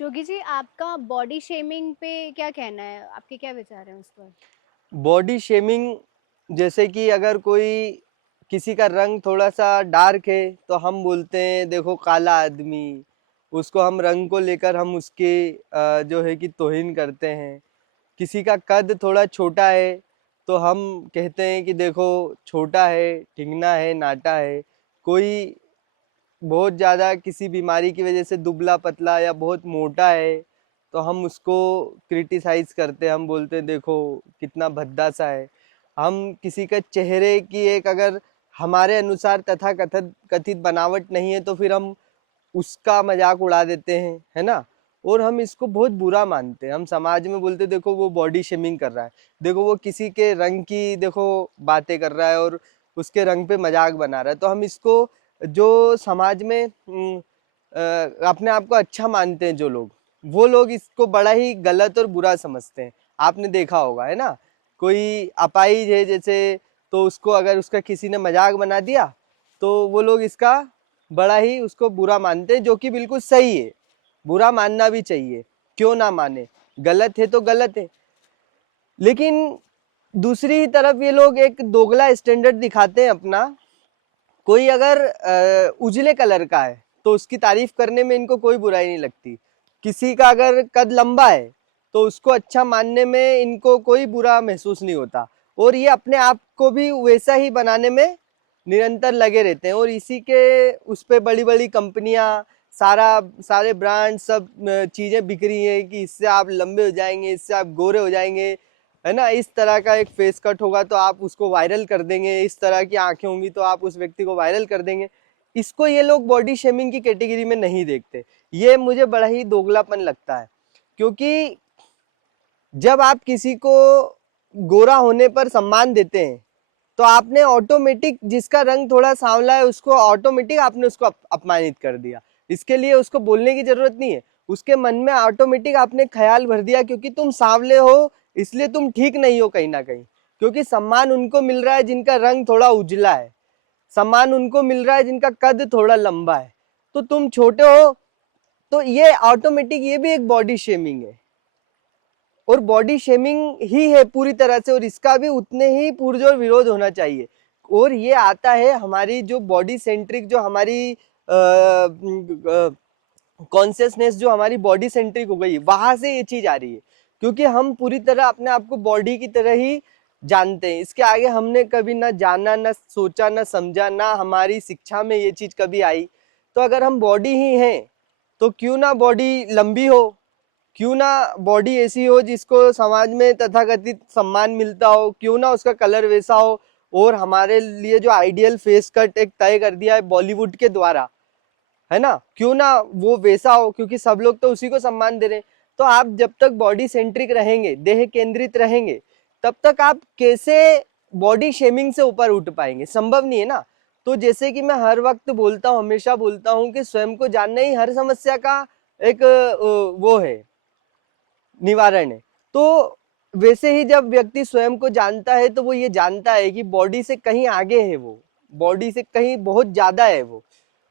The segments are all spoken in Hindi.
जोगी जी, आपका बॉडी शेमिंग पे क्या कहना है? आपके क्या विचार हैं उस पर? बॉडी शेमिंग, जैसे कि अगर कोई किसी का रंग थोड़ा सा डार्क है तो हम बोलते हैं देखो काला आदमी। उसको हम रंग को लेकर हम उसके जो है कि तौहीन करते हैं। किसी का कद थोड़ा छोटा है तो हम कहते हैं कि देखो छोटा है, ठिंगना है, नाटा है। कोई बहुत ज़्यादा किसी बीमारी की वजह से दुबला पतला या बहुत मोटा है तो हम उसको क्रिटिसाइज करते हैं। हम बोलते हैं देखो कितना भद्दा सा है। हम किसी के चेहरे की एक अगर हमारे अनुसार तथा कथित कथित बनावट नहीं है तो फिर हम उसका मजाक उड़ा देते हैं, है ना। और हम इसको बहुत बुरा मानते हैं। हम समाज में बोलते देखो वो बॉडी शेमिंग कर रहा है, देखो वो किसी के रंग की देखो बातें कर रहा है और उसके रंग पे मजाक बना रहा है। तो हम इसको जो समाज में अपने आप को अच्छा मानते हैं जो लोग, वो लोग इसको बड़ा ही गलत और बुरा समझते हैं। आपने देखा होगा, है ना। कोई अपाहिज है जैसे, तो उसको अगर उसका किसी ने मजाक बना दिया तो वो लोग इसका बड़ा ही उसको बुरा मानते हैं, जो कि बिल्कुल सही है। बुरा मानना भी चाहिए, क्यों ना माने। गलत है तो गलत है। लेकिन दूसरी तरफ ये लोग एक दोगला स्टैंडर्ड दिखाते हैं अपना। कोई अगर उजले कलर का है तो उसकी तारीफ करने में इनको कोई बुराई नहीं लगती। किसी का अगर कद लंबा है तो उसको अच्छा मानने में इनको कोई बुरा महसूस नहीं होता। और ये अपने आप को भी वैसा ही बनाने में निरंतर लगे रहते हैं। और इसी के उस पे बड़ी बड़ी कंपनियां, सारे ब्रांड, सब चीजें बिक रही है कि इससे आप लंबे हो जाएंगे, इससे आप गोरे हो जाएंगे, है ना। इस तरह का एक फेस कट होगा तो आप उसको वायरल कर देंगे, इस तरह की आंखें होंगी तो आप उस व्यक्ति को वायरल कर देंगे। इसको ये लोग बॉडी शेमिंग की कैटेगरी में नहीं देखते। ये मुझे बड़ा ही दोगलापन लगता है। क्योंकि जब आप किसी को गोरा होने पर सम्मान देते हैं तो आपने ऑटोमेटिक, जिसका रंग थोड़ा सांवला है उसको ऑटोमेटिक आपने उसको अपमानित कर दिया। इसके लिए उसको बोलने की जरूरत नहीं है। उसके मन में ऑटोमेटिक आपने ख्याल भर दिया क्योंकि तुम सांवले हो इसलिए तुम ठीक नहीं हो कहीं ना कहीं। क्योंकि सम्मान उनको मिल रहा है जिनका रंग थोड़ा उजला है, सम्मान उनको मिल रहा है जिनका कद थोड़ा लंबा है। तो तुम छोटे हो, तो ये ऑटोमेटिक ये भी एक बॉडी शेमिंग है। और बॉडी शेमिंग ही है पूरी तरह से, और इसका भी उतने ही पुरजोर विरोध होना चाहिए। और ये आता है हमारी जो बॉडी सेंट्रिक, जो हमारी कॉन्शियसनेस जो हमारी बॉडी सेंट्रिक हो गई, वहां से ये चीज आ रही है। क्योंकि हम पूरी तरह अपने आप को बॉडी की तरह ही जानते हैं। इसके आगे हमने कभी ना जाना, ना सोचा, ना समझा, ना हमारी शिक्षा में ये चीज कभी आई। तो अगर हम बॉडी ही हैं तो क्यों ना बॉडी लंबी हो, क्यों ना बॉडी ऐसी हो जिसको समाज में तथाकथित सम्मान मिलता हो, क्यों ना उसका कलर वैसा हो। और हमारे लिए जो आइडियल फेस कट एक तय कर दिया है बॉलीवुड के द्वारा, है ना, क्यों ना वो वैसा हो, क्योंकि सब लोग तो उसी को सम्मान दे रहे हैं। तो आप जब तक बॉडी सेंट्रिक रहेंगे, देह केंद्रित रहेंगे, तब तक आप कैसे बॉडी शेमिंग से ऊपर उठ पाएंगे? संभव नहीं है ना। तो जैसे कि मैं हर वक्त बोलता हूँ, हमेशा बोलता हूँ कि स्वयं को जानना ही हर समस्या का एक वो है, निवारण है। तो वैसे ही जब व्यक्ति स्वयं को जानता है तो वो ये जानता है कि बॉडी से कहीं आगे है, वो बॉडी से कहीं बहुत ज्यादा है। वो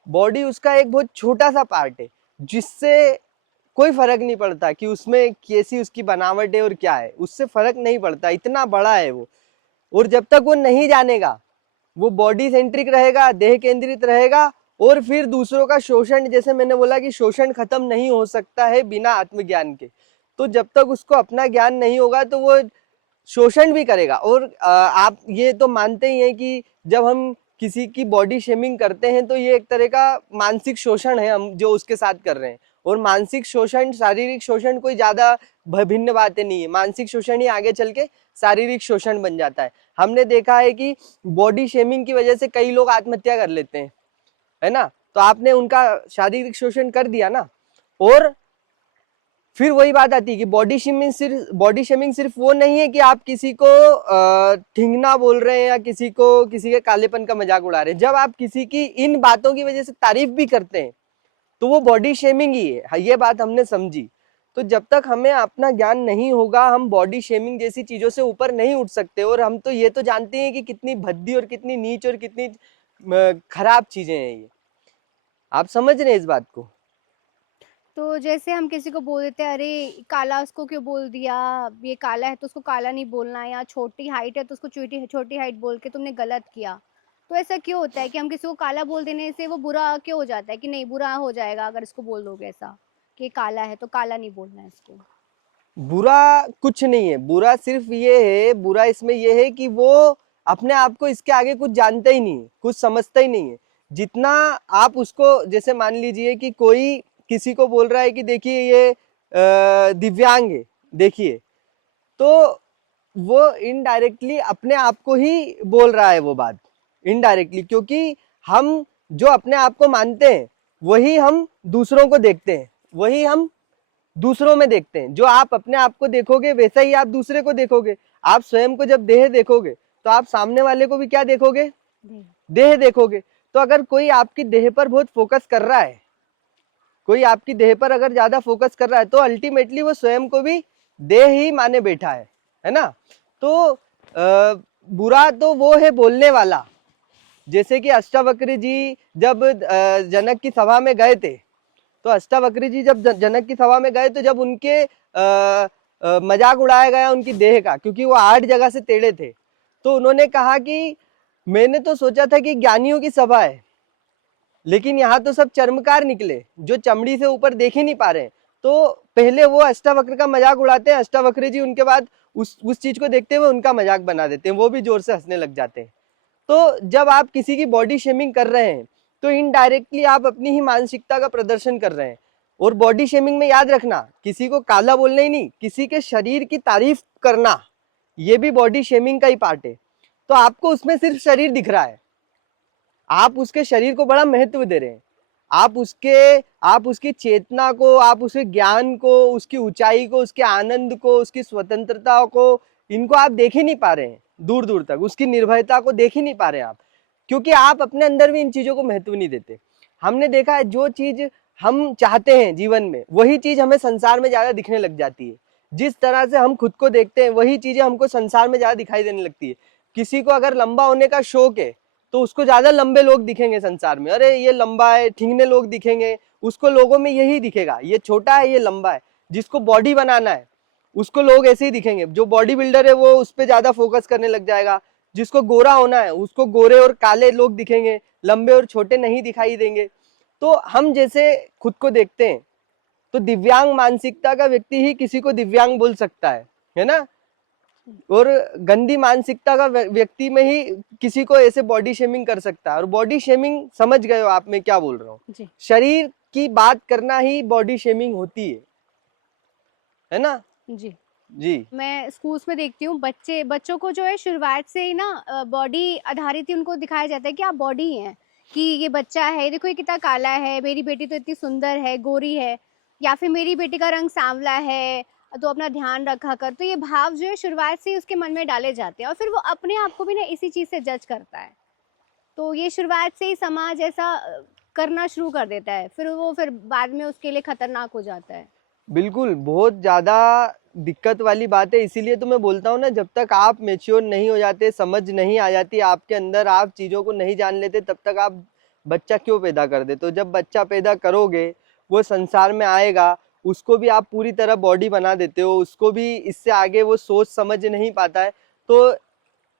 बॉडी उसका एक बहुत छोटा सा पार्ट है जिससे कोई फर्क नहीं पड़ता कि उसमें कैसी उसकी बनावट है और क्या है, उससे फर्क नहीं पड़ता, इतना बड़ा है वो। और जब तक वो नहीं जानेगा, वो बॉडी सेंट्रिक रहेगा, देह केंद्रित रहेगा। और फिर दूसरों का शोषण, जैसे मैंने बोला कि शोषण खत्म नहीं हो सकता है बिना आत्मज्ञान के। तो जब तक उसको अपना ज्ञान नहीं होगा तो वो शोषण भी करेगा। और आप ये तो मानते ही हैं कि जब हम किसी की बॉडी शेमिंग करते हैं तो ये एक तरह का मानसिक शोषण है हम जो उसके साथ कर रहे हैं। और मानसिक शोषण, शारीरिक शोषण कोई ज्यादा भिन्न बातें नहीं है। मानसिक शोषण ही आगे चल के शारीरिक शोषण बन जाता है। हमने देखा है कि बॉडी शेमिंग की वजह से कई लोग आत्महत्या कर लेते हैं, है ना। तो आपने उनका शारीरिक शोषण कर दिया ना। और फिर वही बात आती है कि बॉडी शेमिंग सिर्फ वो नहीं है कि आप किसी को ठिंगना बोल रहे हैं या किसी को किसी के कालेपन का मजाक उड़ा रहे हैं। जब आप किसी की इन बातों की वजह से तारीफ भी करते हैं तो वो बॉडी शेमिंग ही है। ये बात हमने समझी। तो जब तक हमें अपना ज्ञान नहीं होगा हम बॉडी शेमिंग जैसी चीजों से ऊपर नहीं उठ सकते। और हम तो ये तो जानते हैं कि कितनी भद्दी और कितनी नीच और कितनी खराब चीजें हैं ये। आप समझ रहे हैं इस बात को? तो जैसे हम किसी को बोल देते हैं, अरे काला उसको क्यों बोल दिया, ये काला है तो उसको काला नहीं बोलना, या छोटी हाइट है तो उसको छोटी छोटी हाइट बोल के तुमने गलत किया। तो ऐसा क्यों होता है कि हम किसी को काला बोल देने से वो बुरा क्यों हो जाता है, कि नहीं बुरा हो जाएगा अगर इसको बोल दोगे ऐसा कि ये काला है तो काला नहीं बोलना है इसको। बुरा कुछ नहीं है, बुरा सिर्फ ये है, बुरा इसमें ये है कि वो अपने आप को इसके आगे कुछ जानता ही नहीं है, कुछ समझता ही नहीं है। जितना आप उसको, जैसे मान लीजिए कि कोई किसी को बोल रहा है कि देखिए ये दिव्यांग है, देखिए, तो वो इनडायरेक्टली अपने आप को ही बोल रहा है वो बात, इनडायरेक्टली, क्योंकि हम जो अपने आप को मानते हैं वही हम दूसरों को देखते हैं, वही हम दूसरों में देखते हैं। जो आप अपने आप को देखोगे वैसा ही आप दूसरे को देखोगे। आप स्वयं को जब देह देखोगे तो आप सामने वाले को भी क्या देखोगे, देह देखोगे। तो अगर कोई आपकी देह पर बहुत फोकस कर रहा है, कोई आपकी देह पर अगर ज्यादा फोकस कर रहा है, तो अल्टीमेटली वो स्वयं को भी देह ही माने बैठा है ना। तो बुरा तो वो है बोलने वाला। जैसे कि अष्टावक्र जी जब जनक की सभा में गए थे, तो अष्टावक्र जी जब जनक की सभा में गए तो जब उनके मजाक उड़ाया गया उनकी देह का, क्योंकि वो 8 जगह से टेढ़े थे, तो उन्होंने कहा कि मैंने तो सोचा था कि ज्ञानियों की सभा है, लेकिन यहाँ तो सब चर्मकार निकले जो चमड़ी से ऊपर देख ही नहीं पा रहे हैं। तो पहले वो अष्टावक्र का मजाक उड़ाते हैं, अष्टावक्र जी उनके बाद उस चीज को देखते हुए उनका मजाक बना देते हैं, वो भी जोर से हंसने लग जाते हैं। तो जब आप किसी की बॉडी शेमिंग कर रहे हैं तो इनडायरेक्टली आप अपनी ही मानसिकता का प्रदर्शन कर रहे हैं। और बॉडी शेमिंग में याद रखना, किसी को काला बोलना ही नहीं, किसी के शरीर की तारीफ करना, ये भी बॉडी शेमिंग का ही पार्ट है। तो आपको उसमें सिर्फ शरीर दिख रहा है, आप उसके शरीर को बड़ा महत्व दे रहे हैं, आप उसकी चेतना को, आप उसके ज्ञान को, उसकी ऊंचाई को, उसके आनंद को, उसकी स्वतंत्रता को, इनको आप देख ही नहीं पा रहे हैं दूर दूर तक, उसकी निर्भयता को देख ही नहीं पा रहे हैं आप, क्योंकि आप अपने अंदर भी इन चीजों को महत्व नहीं देते। हमने देखा है जो चीज हम चाहते हैं जीवन में वही चीज हमें संसार में ज्यादा दिखने लग जाती है। जिस तरह से हम खुद को देखते हैं वही चीजें हमको संसार में ज्यादा दिखाई देने लगती है। किसी को अगर लंबा होने का शौक है तो उसको ज्यादा लंबे लोग दिखेंगे संसार में, अरे ये लंबा है, ठीकने लोग दिखेंगे, उसको लोगों में यही दिखेगा, ये छोटा है ये लंबा है। जिसको बॉडी बनाना है उसको लोग ऐसे ही दिखेंगे, जो बॉडी बिल्डर है वो उस पर ज्यादा फोकस करने लग जाएगा। जिसको गोरा होना है उसको गोरे और काले लोग दिखेंगे, लंबे और छोटे नहीं दिखाई देंगे। तो हम जैसे खुद को देखते हैं, तो दिव्यांग मानसिकता का व्यक्ति ही किसी को दिव्यांग बोल सकता है ना। और गंदी मानसिकता का व्यक्ति में ही किसी को ऐसे बॉडी शेमिंग कर सकता है। और बॉडी शेमिंग समझ गए हो आप मैं क्या बोल रहा हूँ, शरीर की बात करना ही बॉडी शेमिंग होती है ना। जी जी, मैं स्कूल्स में देखती हूँ, बच्चों को जो है शुरुआत से ही ना बॉडी आधारित ही उनको दिखाया जाता है कि आप बॉडी ही हैं, कि ये बच्चा है, देखो ये कितना काला है, मेरी बेटी तो इतनी सुंदर है, गोरी है, या फिर मेरी बेटी का रंग सांवला है, तो अपना ध्यान रखा कर। तो ये भाव जो है शुरुआत से ही उसके मन में डाले जाते हैं, और फिर वो अपने आप को भी ना इसी चीज़ से जज करता है। तो ये शुरुआत से ही समाज ऐसा करना शुरू कर देता है, फिर बाद में उसके लिए खतरनाक हो जाता है। बिल्कुल, बहुत ज्यादा दिक्कत वाली बात है। इसीलिए तो मैं बोलता हूँ ना, जब तक आप मेच्योर नहीं हो जाते, समझ नहीं आ जाती आपके अंदर, आप चीजों को नहीं जान लेते, तब तक आप बच्चा क्यों पैदा कर दे। तो जब बच्चा पैदा करोगे वो संसार में आएगा, उसको भी आप पूरी तरह बॉडी बना देते हो, उसको भी इससे आगे वो सोच समझ नहीं पाता है। तो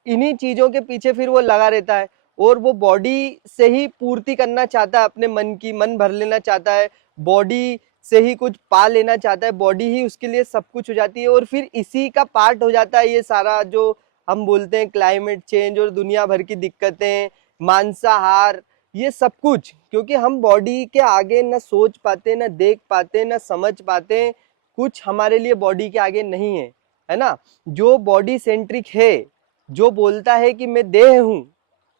इन्हीं चीजों के पीछे फिर वो लगा रहता है, और वो बॉडी से ही पूर्ति करना चाहता है, अपने मन की, मन भर लेना चाहता है, बॉडी से ही कुछ पा लेना चाहता है, बॉडी ही उसके लिए सब कुछ हो जाती है। और फिर इसी का पार्ट हो जाता है ये सारा जो हम बोलते हैं क्लाइमेट चेंज और दुनिया भर की दिक्कतें, मांसाहार, ये सब कुछ, क्योंकि हम बॉडी के आगे न सोच पाते, न देख पाते, न समझ पाते। कुछ हमारे लिए बॉडी के आगे नहीं है ना। जो बॉडी सेंट्रिक है, जो बोलता है कि मैं देह हूं,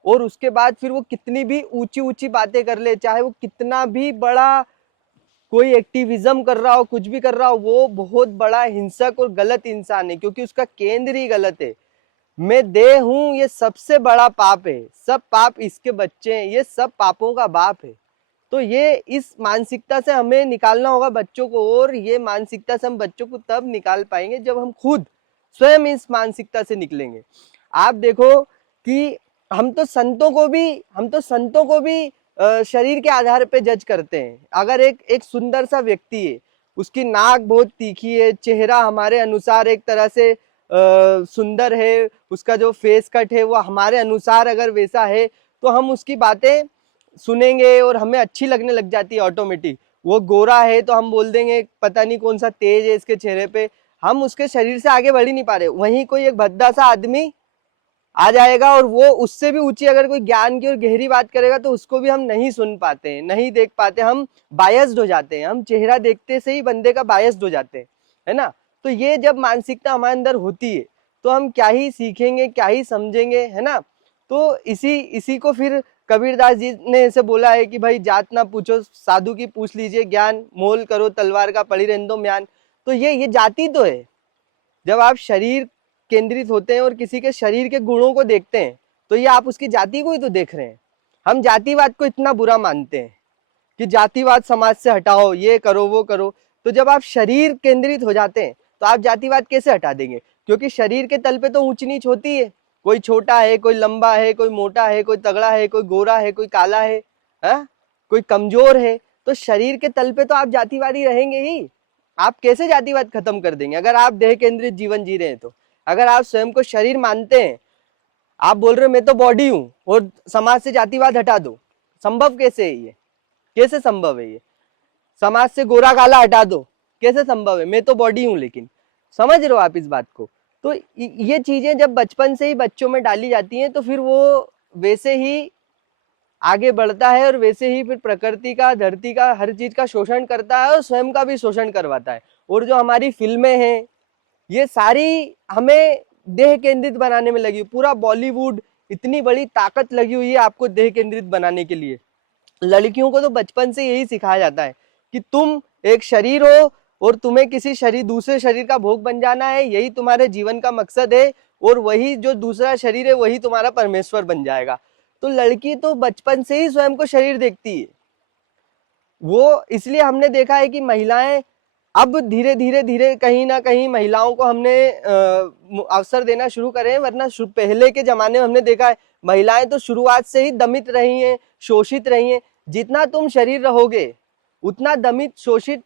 और उसके बाद फिर वो कितनी भी ऊंची ऊंची बातें कर ले, चाहे वो कितना भी बड़ा कोई एक्टिविज्म कर रहा हो, कुछ भी कर रहा हो, वो बहुत बड़ा हिंसक और गलत इंसान है, क्योंकि उसका केंद्र ही गलत है। मैं देह हूं, ये सबसे बड़ा पाप है, सब पाप इसके बच्चे हैं, ये सब पापों का बाप है। तो ये इस मानसिकता से हमें निकालना होगा बच्चों को, और ये मानसिकता से हम बच्चों को तब निकाल पाएंगे जब हम खुद स्वयं इस मानसिकता से निकलेंगे। आप देखो कि हम तो संतों को भी शरीर के आधार पे जज करते हैं। अगर एक एक सुंदर सा व्यक्ति है, उसकी नाक बहुत तीखी है, चेहरा हमारे अनुसार एक तरह से सुंदर है, उसका जो फेस कट है वो हमारे अनुसार अगर वैसा है, तो हम उसकी बातें सुनेंगे और हमें अच्छी लगने लग जाती है ऑटोमेटिक। वो गोरा है तो हम बोल देंगे पता नहीं कौन सा तेज है इसके चेहरे पे, हम उसके शरीर से आगे बढ़ ही नहीं पा रहे। वहीं कोई एक भद्दा सा आदमी आ जाएगा और वो उससे भी ऊंची अगर कोई ज्ञान की और गहरी बात करेगा तो उसको भी हम नहीं सुन पाते हैं, नहीं देख पाते, हम बायस्ड हो जाते हैं, हम चेहरा देखते से ही बंदे का बायस्ड हो जाते हैं, है ना। तो ये जब मानसिकता हमारे अंदर होती है तो हम क्या ही सीखेंगे, क्या ही समझेंगे, है ना। तो इसी को फिर कबीरदास जी ने ऐसे बोला है कि भाई जात ना पूछो साधु की पूछ लीजिए ज्ञान, मोल करो तलवार का पड़ी रहने दो म्यान। तो ये जाति तो है। जब आप शरीर केंद्रित होते हैं और किसी के शरीर के गुणों को देखते हैं तो ये आप उसकी जाति को ही तो देख रहे हैं। हम जातिवाद को इतना बुरा मानते हैं कि जातिवाद समाज से हटाओ, ये करो वो करो। तो जब आप शरीर केंद्रित हो जाते हैं तो आप जातिवाद कैसे हटा देंगे? क्योंकि शरीर के तल पे तो ऊंच नीच होती है, कोई छोटा है, कोई लंबा है, कोई मोटा है, कोई तगड़ा है, कोई गोरा है, कोई काला है, कोई कमजोर है। तो शरीर के तल पे तो आप जातिवादी रहेंगे ही। आप कैसे जातिवाद खत्म कर देंगे अगर आप देह केंद्रित जीवन जी रहे हैं? तो अगर आप स्वयं को शरीर मानते हैं, आप बोल रहे हो मैं तो बॉडी हूं और समाज से जातिवाद हटा दो, संभव कैसे है ये? कैसे संभव है ये? समाज से गोरा काला हटा दो, कैसे संभव है? मैं तो बॉडी हूं। लेकिन समझ रहे हो आप इस बात को? तो ये चीजें जब बचपन से ही बच्चों में डाली जाती हैं तो फिर वो वैसे ही आगे बढ़ता है और वैसे ही फिर प्रकृति का, धरती का, हर चीज का शोषण करता है और स्वयं का भी शोषण करवाता है। और जो हमारी फिल्में हैं ये सारी हमें देह केंद्रित बनाने में लगी। पूरा बॉलीवुड इतनी बड़ी ताकत लगी हुई है आपको देह केंद्रित बनाने के लिए। लड़कियों को तो बचपन से यही सिखाया जाता है कि तुम एक शरीर हो और तुम्हें किसी शरीर, दूसरे शरीर का भोग बन जाना है, यही तुम्हारे जीवन का मकसद है, और वही जो दूसरा शरीर है वही तुम्हारा परमेश्वर बन जाएगा। तो लड़की तो बचपन से ही स्वयं को शरीर देखती है। वो इसलिए हमने देखा है कि महिलाएं अब धीरे धीरे धीरे कहीं ना कहीं महिलाओं को हमने अवसर देना शुरू करे हैं, वरना पहले के जमाने में हमने देखा है महिलाएं तो शुरुआत से ही दमित रही हैं, शोषित रही हैं। जितना तुम शरीर रहोगे उतना दमित, शोषित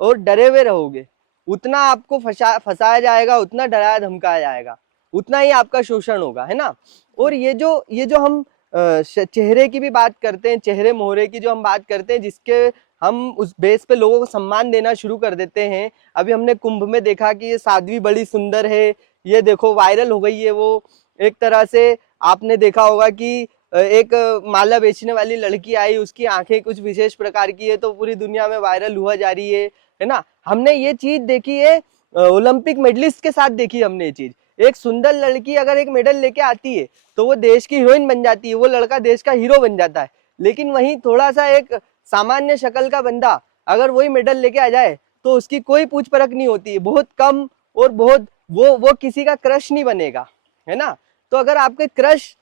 और डरे हुए रहोगे, उतना आपको फंसाया जाएगा, उतना डराया धमकाया जाएगा, उतना ही आपका शोषण होगा, है ना। और ये जो हम चेहरे की भी बात करते हैं, चेहरे मोहरे की जो हम बात करते हैं, जिसके हम उस बेस पे लोगों को सम्मान देना शुरू कर देते हैं। अभी हमने कुंभ में देखा कि ये साध्वी बड़ी सुंदर है, ये देखो वायरल हो गई है वो। एक तरह से आपने देखा होगा कि एक माला बेचने वाली लड़की आई, उसकी आंखें कुछ विशेष प्रकार की है तो पूरी दुनिया में वायरल हुआ जा रही है ना। हमने ये चीज देखी है ओलंपिक मेडलिस्ट के साथ देखी हमने ये चीज। एक सुंदर लड़की अगर एक मेडल लेके आती है तो वो देश की हीरोइन बन जाती है, वो लड़का देश का हीरो बन जाता है। लेकिन वहीं थोड़ा सा एक सामान्य शक्ल का बंदा अगर वही मेडल लेके आ जाए तो उसकी कोई पूछ परख नहीं होती है, बहुत कम, और बहुत वो किसी का क्रश नहीं बनेगा, है ना। तो अगर आपके क्रश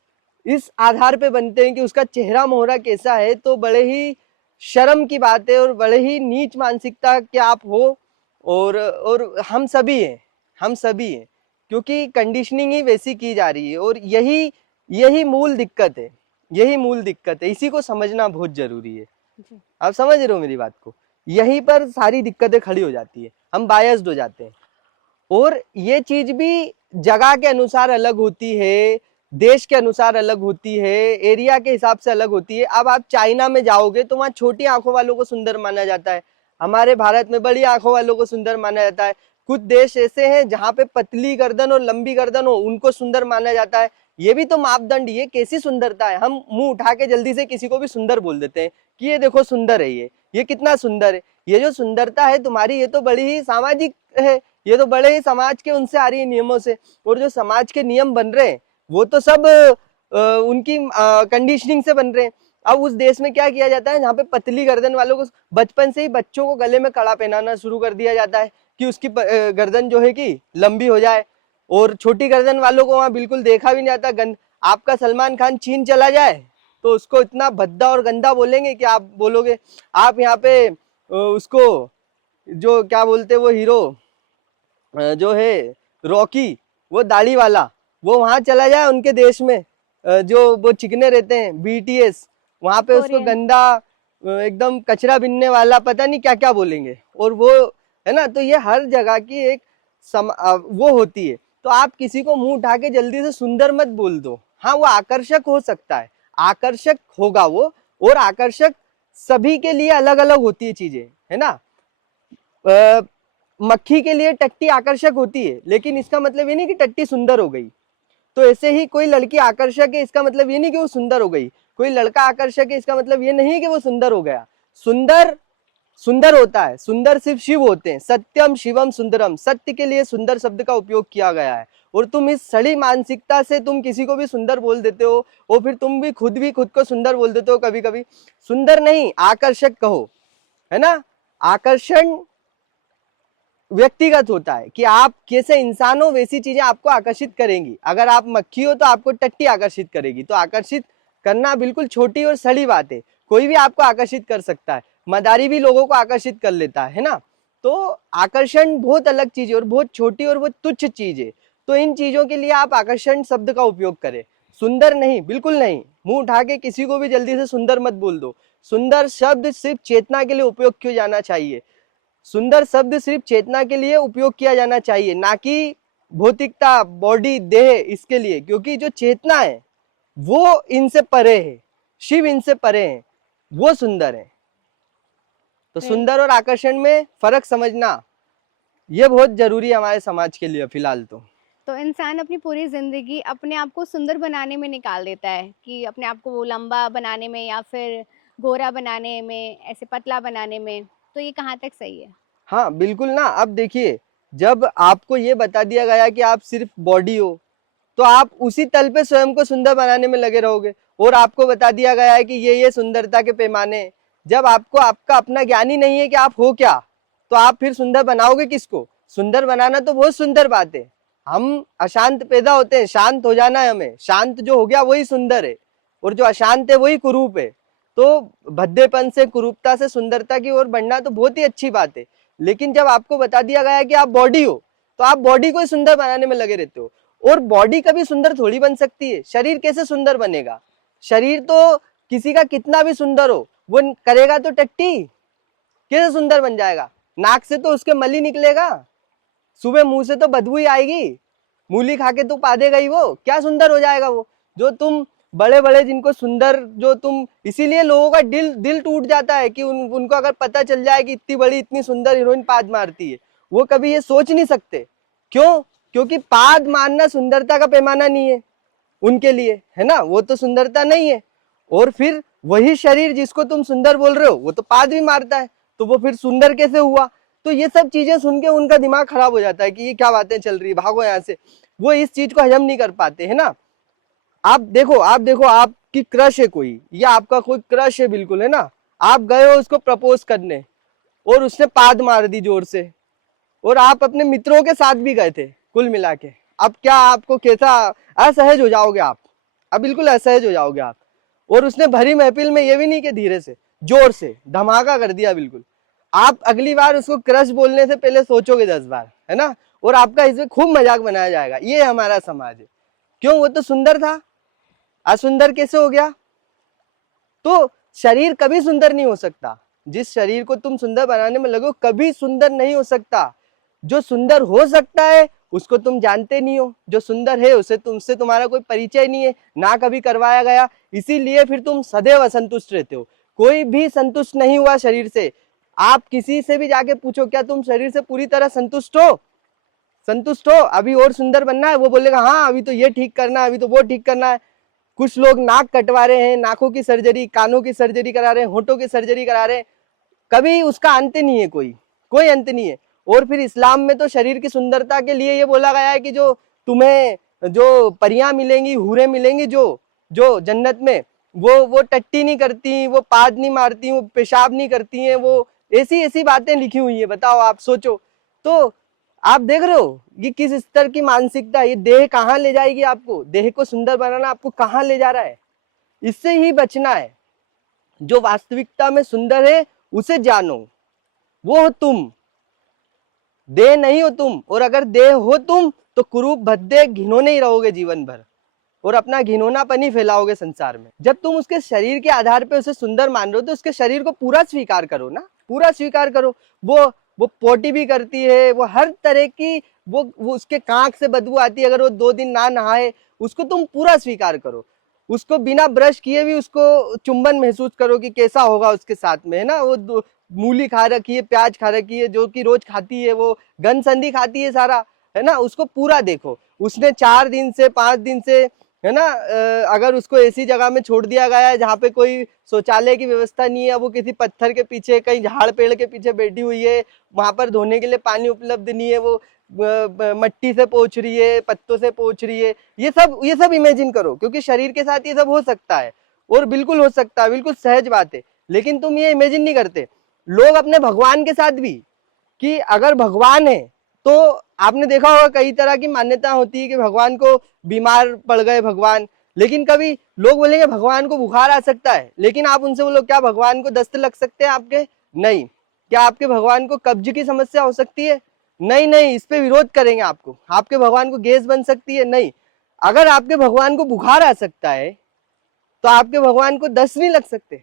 इस आधार पे बनते हैं कि उसका चेहरा मोहरा कैसा है, तो बड़े ही शर्म की बात है और बड़े ही नीच मानसिकता के आप हो। और हम सभी हैं क्योंकि कंडीशनिंग ही वैसी की जा रही है। और यही मूल दिक्कत है, इसी को समझना बहुत जरूरी है। आप समझ रहे हो मेरी बात को? यहीं पर सारी दिक्कतें खड़ी हो जाती है, हम बायस्ड हो जाते हैं। और ये चीज भी जगह के अनुसार अलग होती है, देश के अनुसार अलग होती है, एरिया के हिसाब से अलग होती है। अब आप चाइना में जाओगे तो वहाँ छोटी आंखों वालों को सुंदर माना जाता है, हमारे भारत में बड़ी आंखों वालों को सुंदर माना जाता है। कुछ देश ऐसे हैं जहाँ पे पतली गर्दन और लंबी गर्दन हो उनको सुंदर माना जाता है। ये भी तो मापदंड, ये कैसी सुंदरता है? हम मुंह उठा के जल्दी से किसी को भी सुंदर बोल देते हैं कि ये देखो सुंदर है, ये कितना सुंदर है। ये जो सुंदरता है तुम्हारी, ये तो बड़ी ही सामाजिक है, ये तो बड़े ही समाज के उनसे आ रही है नियमों से। और जो समाज के नियम बन रहे हैं वो तो सब उनकी कंडीशनिंग से बन रहे हैं। अब उस देश में क्या किया जाता है, जहाँ पे पतली गर्दन वालों को बचपन से ही बच्चों को गले में कड़ा पहनाना शुरू कर दिया जाता है कि उसकी गर्दन जो है कि लंबी हो जाए। और छोटी गर्दन वालों को वहाँ बिल्कुल देखा भी नहीं जाता। आपका सलमान खान चीन चला जाए तो उसको इतना भद्दा और गंदा बोलेंगे कि आप बोलोगे। आप यहाँ पे उसको जो क्या बोलते वो हीरो जो है रॉकी, वो दाढ़ी वाला, वो वहां चला जाए उनके देश में, जो वो चिकने रहते हैं, BTS, वहां पे उसको कोरियन। गंदा एकदम कचरा बिनने वाला पता नहीं क्या क्या बोलेंगे, और वो है ना। तो ये हर जगह की एक वो होती है। तो आप किसी को मुंह उठा के जल्दी से सुंदर मत बोल दो। हाँ, वो आकर्षक हो सकता है, आकर्षक होगा वो, और आकर्षक सभी के लिए अलग अलग होती है चीजें, है ना। मक्खी के लिए टट्टी आकर्षक होती है, लेकिन इसका मतलब ये नहीं कि टट्टी सुंदर हो गई। तो ऐसे ही कोई लड़की आकर्षक है, इसका मतलब ये नहीं कि वो सुंदर हो गई। कोई लड़का आकर्षक है, इसका मतलब ये नहीं कि वो सुंदर हो गया। सुंदर सुंदर होता है, सुंदर सिर्फ शिव होते हैं। सत्यम शिवम सुंदरम, सत्य के लिए सुंदर शब्द का उपयोग किया गया है। और तुम इस सड़ी मानसिकता से तुम किसी को भी सुंदर बोल देते हो, और फिर तुम भी खुद को सुंदर बोल देते हो कभी कभी। सुंदर नहीं, आकर्षक कहो, है ना। आकर्षण व्यक्तिगत होता है कि आप कैसे इंसान हो, वैसी चीजें आपको आकर्षित करेंगी। अगर आप मक्खी हो तो आपको टट्टी आकर्षित करेगी। तो आकर्षित करना बिल्कुल छोटी और सड़ी बात है। कोई भी आपको आकर्षित कर सकता है, मदारी भी लोगों को आकर्षित कर लेता है ना। तो आकर्षण बहुत अलग चीज है, और बहुत छोटी और बहुत तुच्छ चीज है। तो इन चीजों के लिए आप आकर्षण शब्द का उपयोग करें, सुंदर नहीं, बिल्कुल नहीं। मुंह उठा के किसी को भी जल्दी से सुंदर मत बोल दो। सुंदर शब्द सिर्फ चेतना के लिए उपयोग किया जाना चाहिए। सुंदर शब्द सिर्फ चेतना के लिए उपयोग किया जाना चाहिए, ना कि भौतिकता, बॉडी, देह, इसके लिए। क्योंकि जो चेतना है वो इनसे परे है, शिव इनसे परे है, वो सुंदर है। तो सुंदर और आकर्षण में फर्क समझना ये बहुत जरूरी है हमारे समाज के लिए फिलहाल। तो इंसान अपनी पूरी ज़िंदगी अपने आप को सुंदर बनाने में निकाल देता है, कि अपने आप को वो लंबा बनाने में या फिर गोरा बनाने में, ऐसे पतला बनाने में। तो ये कहाँ तक सही है? हाँ बिल्कुल ना। अब देखिए, जब आपको ये बता दिया गया कि आप सिर्फ बॉडी हो, तो आप उसी तल पे स्वयं को सुंदर बनाने में लगे रहोगे। और आपको बता दिया गया है कि ये सुंदरता के पैमाने हैं। जब आपको आपका अपना ज्ञान ही नहीं है कि आप हो क्या, तो आप फिर सुंदर बनाओगे किसको? सुंदर बनाना तो बहुत सुंदर बात है। हम अशांत पैदा होते हैं, शांत हो जाना है हमें। शांत जो हो गया वही सुंदर है, और जो अशांत है वही कुरूप है। तो भद्देपन से, कुरूपता से सुंदरता की ओर बढ़ना तो बहुत ही अच्छी बात है। लेकिन जब आपको बता दिया गया है कि आप बॉडी हो, तो आप बॉडी को ही सुंदर बनाने में लगे रहते हो। और बॉडी कभी सुंदर थोड़ी बन सकती है। शरीर कैसे सुंदर बनेगा? शरीर तो किसी का कितना भी सुंदर हो, वो करेगा तो टट्टी, कैसे सुंदर बन जाएगा? नाक से तो उसके मल ही निकलेगा, सुबह मुंह से तो बदबू ही आएगी, मूली खा के तो पा देगा ही, वो क्या सुंदर हो जाएगा वो? जो तुम बड़े बड़े जिनको सुंदर, जो तुम, इसीलिए लोगों का दिल दिल टूट जाता है कि उनको अगर पता चल जाए कि इतनी बड़ी इतनी सुंदर हीरोइन पाद मारती है, वो कभी ये सोच नहीं सकते। क्यों? क्योंकि पाद मारना सुंदरता का पैमाना नहीं है उनके लिए, है ना। वो तो सुंदरता नहीं है। और फिर वही शरीर जिसको तुम सुंदर बोल रहे हो, वो तो पाद भी मारता है, तो वो फिर सुंदर कैसे हुआ? तो ये सब चीजें सुन के उनका दिमाग खराब हो जाता है कि ये क्या बातें चल रही है, भागो यहाँ से। वो इस चीज को हजम नहीं कर पाते, है ना। आप देखो आपकी क्रश है कोई, या आपका कोई क्रश है बिल्कुल, है ना। आप गए हो उसको प्रपोज करने, और उसने पाद मार दी जोर से, और आप अपने मित्रों के साथ भी गए थे कुल मिला के। अब क्या आपको कैसा असहज हो जाओगे आप? अब बिल्कुल असहज हो जाओगे आप। और उसने भरी महफिल में ये भी नहीं कि धीरे से, जोर से धमाका कर दिया बिल्कुल। आप अगली बार उसको क्रश बोलने से पहले सोचोगे 10 बार, है ना। और आपका इसमें खूब मजाक बनाया जाएगा। ये हमारा समाज है। क्यों? वो तो सुंदर था, असुंदर कैसे हो गया? तो शरीर कभी सुंदर नहीं हो सकता। जिस शरीर को तुम सुंदर बनाने में लगो, कभी सुंदर नहीं हो सकता। जो सुंदर हो सकता है उसको तुम जानते नहीं हो। जो सुंदर है उसे तुमसे तुम्हारा कोई परिचय नहीं है, ना कभी करवाया गया। इसीलिए फिर तुम सदैव असंतुष्ट रहते हो। कोई भी संतुष्ट नहीं हुआ शरीर से। आप किसी से भी जाके पूछो, क्या तुम शरीर से पूरी तरह संतुष्ट हो? संतुष्ट हो? अभी और सुंदर बनना है? वो बोलेगा हाँ, अभी तो ये ठीक करना है, अभी तो वो ठीक करना है। कुछ लोग नाक कटवा रहे हैं, नाकों की सर्जरी, कानों की सर्जरी करा रहे हैं, होठों की सर्जरी करा रहे हैं। कभी उसका अंत नहीं है, कोई अंत नहीं है। और फिर इस्लाम में तो शरीर की सुंदरता के लिए ये बोला गया है कि जो तुम्हें जो परियां मिलेंगी, हूरें मिलेंगी, जो जो जन्नत में, वो टट्टी नहीं करती, वो पाद नहीं मारती, वो पेशाब नहीं करती हैं, वो ऐसी ऐसी बातें लिखी हुई है। बताओ, आप सोचो। तो आप देख रहे हो ये किस स्तर की मानसिकता, ये देह कहाँ ले जाएगी आपको? देह को सुंदर बनाना आपको कहाँ ले जा रहा है? इससे ही बचना है। जो वास्तविकता में सुंदर है उसे जानो, वो हो तुम, देह नहीं हो तुम। और अगर देह हो तुम तो कुरूप, भद्दे, घिनौने ही रहोगे जीवन भर। और अपना घिनौनापन ही फैलाओगे संसार में। जब तुम उसके शरीर के आधार पे उसे सुंदर मान रहे हो तो उसके शरीर को पूरा स्वीकार करो ना, पूरा स्वीकार करो। वो पोटी भी करती है, वो हर तरह की, वो उसके कांख से बदबू आती है, अगर वो 2 दिन ना नहाए, उसको तुम पूरा स्वीकार करो। उसको बिना ब्रश किए भी उसको चुंबन महसूस करो कि कैसा होगा उसके साथ में, है ना। वो मूली खा रखी है, प्याज खा रखी है, जो कि रोज खाती है, वो गंद संधि खाती है सारा, है ना। उसको पूरा देखो। उसने 4 दिन से 5 दिन से, है ना, अगर उसको ऐसी जगह में छोड़ दिया गया है जहाँ पे कोई शौचालय की व्यवस्था नहीं है, वो किसी पत्थर के पीछे, कहीं झाड़ पेड़ के पीछे बैठी हुई है, वहां पर धोने के लिए पानी उपलब्ध नहीं है, वो मट्टी से पोंछ रही है, पत्तों से पोंछ रही है, ये सब इमेजिन करो, क्योंकि शरीर के साथ ये सब हो सकता है और बिल्कुल हो सकता है, बिल्कुल सहज बात है। लेकिन तुम ये इमेजिन नहीं करते। लोग अपने भगवान के साथ भी, कि अगर भगवान है तो आपने देखा होगा कई तरह की मान्यता होती है कि भगवान को बीमार पड़ गए भगवान, लेकिन कभी लोग बोलेंगे भगवान को बुखार आ सकता है, लेकिन आप उनसे बोलो क्या भगवान को दस्त लग सकते हैं आपके? नहीं। क्या आपके भगवान को कब्ज की समस्या हो सकती है? नहीं नहीं, इस पे विरोध करेंगे आपको। आपके भगवान को गैस बन सकती है? नहीं। अगर आपके भगवान को बुखार आ सकता है तो आपके भगवान को दस्त नहीं लग सकते।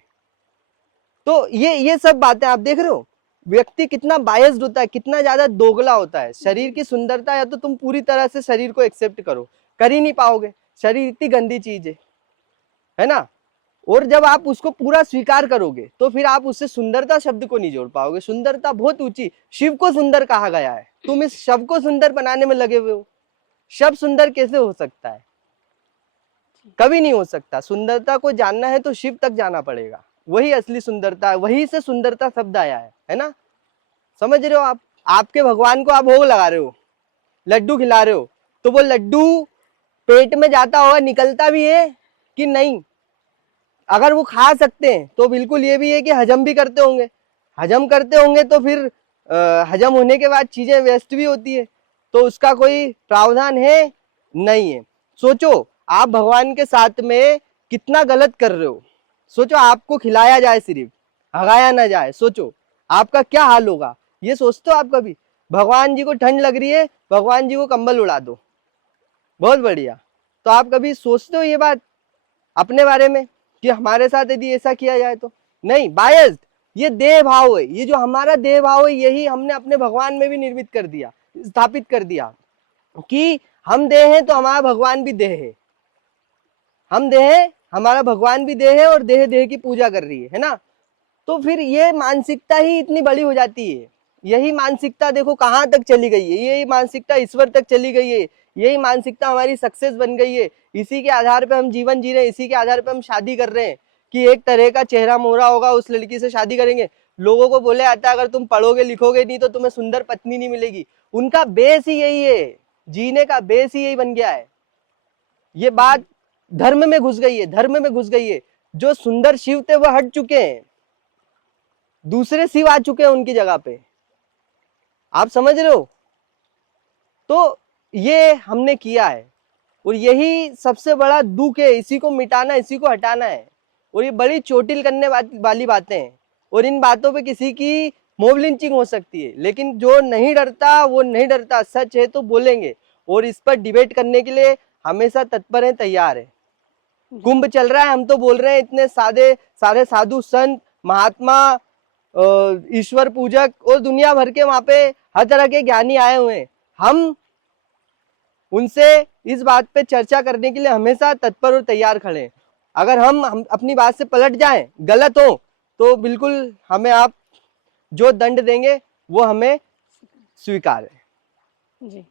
तो ये सब बातें आप देख रहे हो, व्यक्ति कितना बायस्ड होता है, कितना ज्यादा दोगला होता है। शरीर की सुंदरता या तो तुम पूरी तरह से शरीर को एक्सेप्ट करो, कर ही नहीं पाओगे, शरीर इतनी गंदी चीज है ना। और जब आप उसको पूरा स्वीकार करोगे तो फिर आप उससे सुंदरता शब्द को नहीं जोड़ पाओगे। सुंदरता बहुत ऊंची, शिव को सुंदर कहा गया है, तुम इस शव को सुंदर बनाने में लगे हुए हो। शव सुंदर कैसे हो सकता है? कभी नहीं हो सकता। सुंदरता को जानना है तो शिव तक जाना पड़ेगा, वही असली सुंदरता है, वही से सुंदरता शब्द आया है ना। समझ रहे हो आप? आपके भगवान को आप भोग लगा रहे हो, लड्डू खिला रहे हो, तो वो लड्डू पेट में जाता होगा, निकलता भी है कि नहीं? अगर वो खा सकते हैं तो बिल्कुल ये भी है कि हजम भी करते होंगे। हजम करते होंगे तो फिर हजम होने के बाद चीजें वेस्ट भी होती है, तो उसका कोई प्रावधान है? नहीं है। सोचो आप भगवान के साथ में कितना गलत कर रहे हो। सोचो आपको खिलाया जाए सिर्फ, हगाया ना जाए, सोचो आपका क्या हाल होगा। ये सोचते हो आप कभी? भगवान जी को ठंड लग रही है, भगवान जी को कंबल उड़ा दो, बहुत बढ़िया। तो आप कभी सोचते हो ये बात अपने बारे में कि हमारे साथ यदि ऐसा किया जाए तो? नहीं। बायस्ड, ये देह भाव है, ये जो हमारा देह भाव है यही हमने अपने भगवान में भी निर्मित कर दिया, स्थापित कर दिया कि हम देह हैं तो हमारा भगवान भी देह है। हम देह है, हमारा भगवान भी देह है, और देह देह की पूजा कर रही है ना। तो फिर ये मानसिकता ही इतनी बड़ी हो जाती है। यही मानसिकता देखो कहाँ तक चली गई है, यही मानसिकता ईश्वर तक चली गई है, यही मानसिकता हमारी सक्सेस बन गई है। इसी के आधार पे हम जीवन जी रहे हैं, इसी के आधार पे हम शादी कर रहे हैं कि एक तरह का चेहरा मोहरा होगा, उस लड़की से शादी करेंगे। लोगों को बोले जाता है अगर तुम पढ़ोगे लिखोगे नहीं तो तुम्हें सुंदर पत्नी नहीं मिलेगी। उनका बेस ही यही है, जीने का बेस ही यही बन गया है। ये बात धर्म में घुस गई है, धर्म में घुस गई है। जो सुंदर शिव थे वो हट चुके हैं, दूसरे शिव आ चुके हैं उनकी जगह पे। आप समझ रहे हो? तो ये हमने किया है, और यही सबसे बड़ा दुख है। इसी को मिटाना, इसी को हटाना है। और ये बड़ी चोटिल करने वाली बातें हैं, और इन बातों पे किसी की मोब लिंचिंग हो सकती है, लेकिन जो नहीं डरता वो नहीं डरता। सच है तो बोलेंगे, और इस पर डिबेट करने के लिए हमेशा तत्पर है, तैयार है। कुंभ चल रहा है, हम तो बोल रहे हैं इतने सारे साधु संत महात्मा ईश्वर पूजक और दुनिया भर के वहां पे हर तरह के ज्ञानी आए हुए हैं। हम उनसे इस बात पे चर्चा करने के लिए हमेशा तत्पर और तैयार खड़े हैं। अगर हम अपनी बात से पलट जाएं, गलत हो, तो बिल्कुल हमें आप जो दंड देंगे वो हमें स्वीकार है। जी।